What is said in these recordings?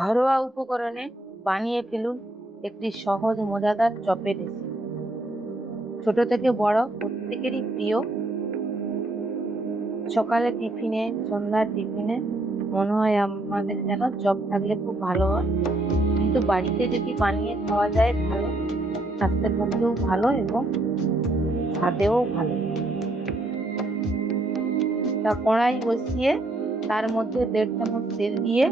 ঘরোয়া উপকরণে বানিয়ে ফেলুন একটি সহজ মজাদার চপের রেসিপি। ছোট থেকে বড় প্রত্যেকেরই প্রিয়। সকালে টিফিনে, সন্ধ্যার টিফিনে মনে হয় আমাদের যেন চপ থাকলে খুব ভালো হয়। কিন্তু বাড়িতে যদি বানিয়ে খাওয়া যায় ভালো, স্বাস্থ্যের পক্ষেও ভালো এবং স্বাদেও ভালো। তা কড়াই বসিয়ে তার মধ্যে 1.5 চামচ তেল দিয়ে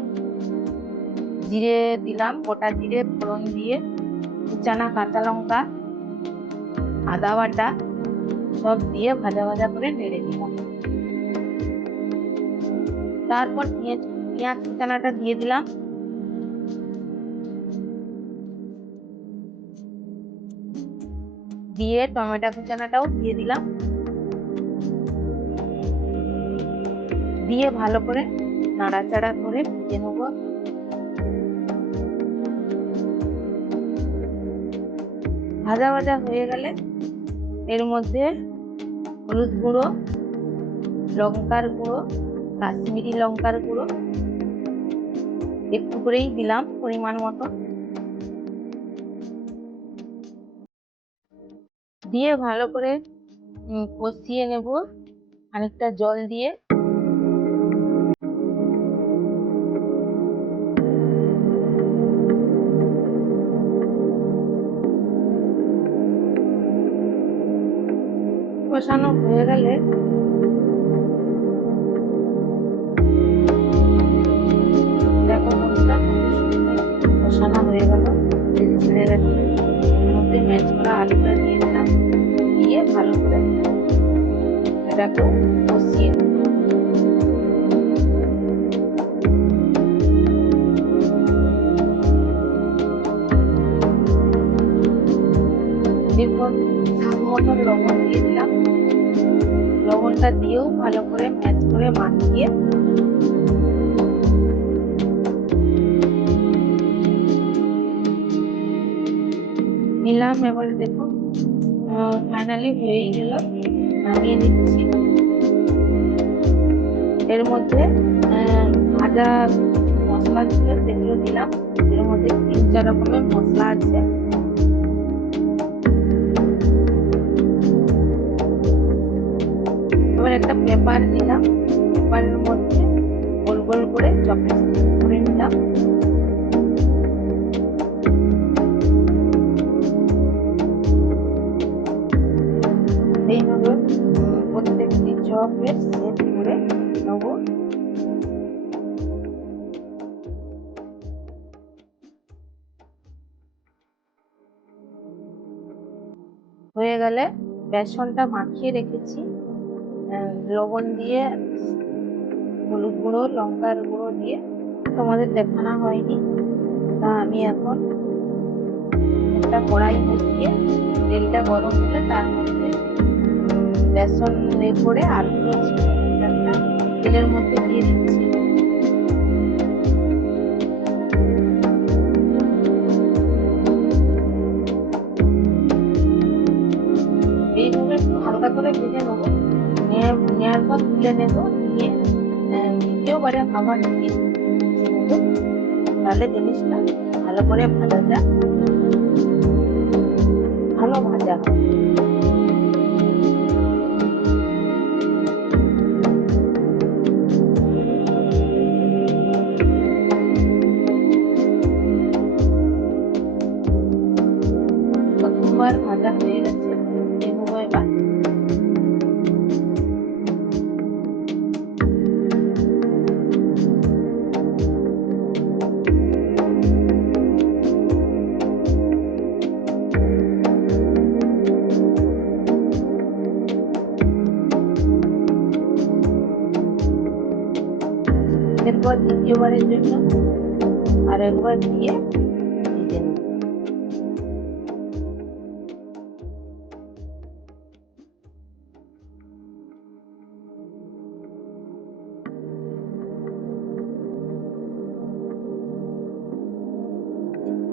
জিরে দিলাম, গোটা জিরে ফোড়ন দিয়ে কুচানো কাঁচা লঙ্কা, আদা বাটা সব দিয়ে ভাজা ভাজা করে নেড়ে দিলাম। তারপর পেঁয়াজ কুচানোটা দিয়ে দিলাম, দিয়ে টমেটো কুচানোটাও দিয়ে দিলাম, দিয়ে ভালো করে নাড়াচাড়া করে ভেজে নেব। ভাজা ভাজা হয়ে গেলে এর মধ্যে হলুদ গুঁড়ো, লঙ্কার গুঁড়ো, কাশ্মীরি লঙ্কার গুঁড়ো একটু করেই দিলাম পরিমাণ মতো, দিয়ে ভালো করে কষিয়ে নেব খানিকটা জল দিয়ে। কষানো হয়ে গেলে দেখো বন্ধুরা কষানো হয়ে গেল, তেল ছেড়ে গেছে। এর মধ্যে ম্যাশ করা আলুটা দিয়ে দিলাম, দিয়ে ভালো করে এটাকেও কষিয়ে নেব। এরপর স্বাদ মতো লবণ দিয়ে দিলাম, লবণটা দিয়েও ভালো করে ম্যাশ করে মাখিয়ে নিলাম। এবারে দেখো ফাইনালি হয়ে গেল, নামিয়ে নিচ্ছি। এর মধ্যে ভাজা মশলা ছিল সেগুলো দিলাম, এর মধ্যে 3-4 রকমের মশলা আছে। এবার একটা পেপার নিলাম, পেপারের মধ্যে গোল গোল করে চপের করে নিলাম। এইভাবে প্রত্যেকটি চপের সেট করে নেব। হয়ে গেলে বেসনটা মাখিয়ে রেখেছি লবণ দিয়ে, হলুদ গুঁড়ো, লঙ্কার গুঁড়ো দিয়ে, তোমাদের দেখানো হয়নি। তা আমি এখন একটা কড়াই বসিয়ে তেলটা গরম হলে তার মধ্যে বেসন করে আলুগুলো তেলের মধ্যে দিয়ে দিচ্ছি। এইভাবে একটু হালকা করে ভেজে নেবো, নেওয়ার পর তুলে নেবো, নিয়ে দ্বিতীয়বারে আবার দিয়ে নেবো, তাহলে জিনিসটা ভালো করে ভাজা ভালো ভাজা হয়। প্রথমবার ভাজা হয়ে গেছে, নেবো এবার। এরপর দ্বিতীয়বারের জন্য আর একবার দিয়ে ভেজে নেব।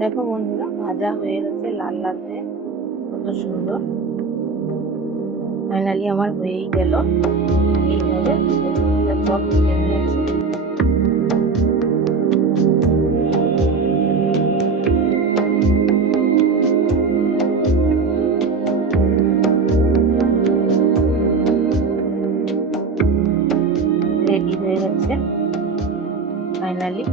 দেখো বন্ধুরা ভাজা হয়ে গেছে, লাল লাল হয়ে কত সুন্দর। ফাইনালি আমার হয়েই গেল। এইভাবে চপ ভেজে নিয়েছি। ফাইনালি